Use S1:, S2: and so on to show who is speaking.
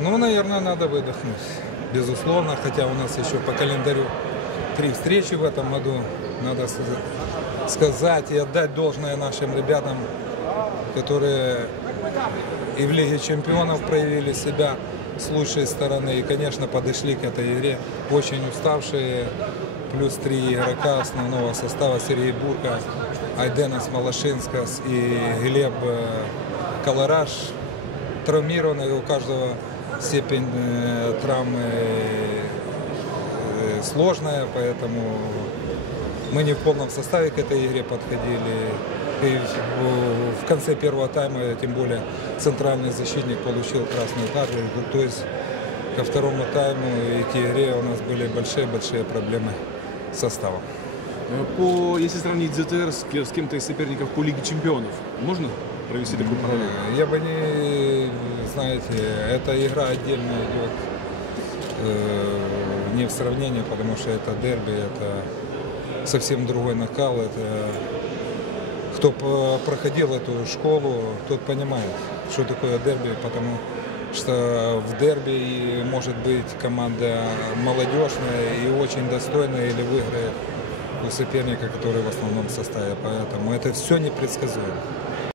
S1: Ну, наверное, надо выдохнуть. Безусловно, хотя у нас еще по календарю три встречи в этом году. Надо сказать и отдать должное нашим ребятам, которые и в Лиге чемпионов проявили себя с лучшей стороны. И, конечно, подошли к этой игре очень уставшие. Плюс три игрока основного состава Сергей Бурка, Айденас Малашинскас и Глеб э, Калараш травмированы, у каждого степень э, травмы э, сложная, поэтому мы не в полном составе к этой игре подходили. И в, конце первого тайма, тем более, центральный защитник получил красную карту. То есть ко второму тайму и к игре у нас были большие-большие проблемы с составом.
S2: Э, По, если сравнить ЗТР с, с кем-то из соперников по Лиге Чемпионов, можно провести такую параллель?
S1: Я бы не, знаете, эта игра отдельно идет э, не в сравнении, потому что это дерби, это совсем другой накал, это кто проходил эту школу, тот понимает, что такое дерби, потому что в дерби может быть команда молодежная и очень достойная или выиграет у соперника, который в основном составе. Поэтому это все непредсказуемо.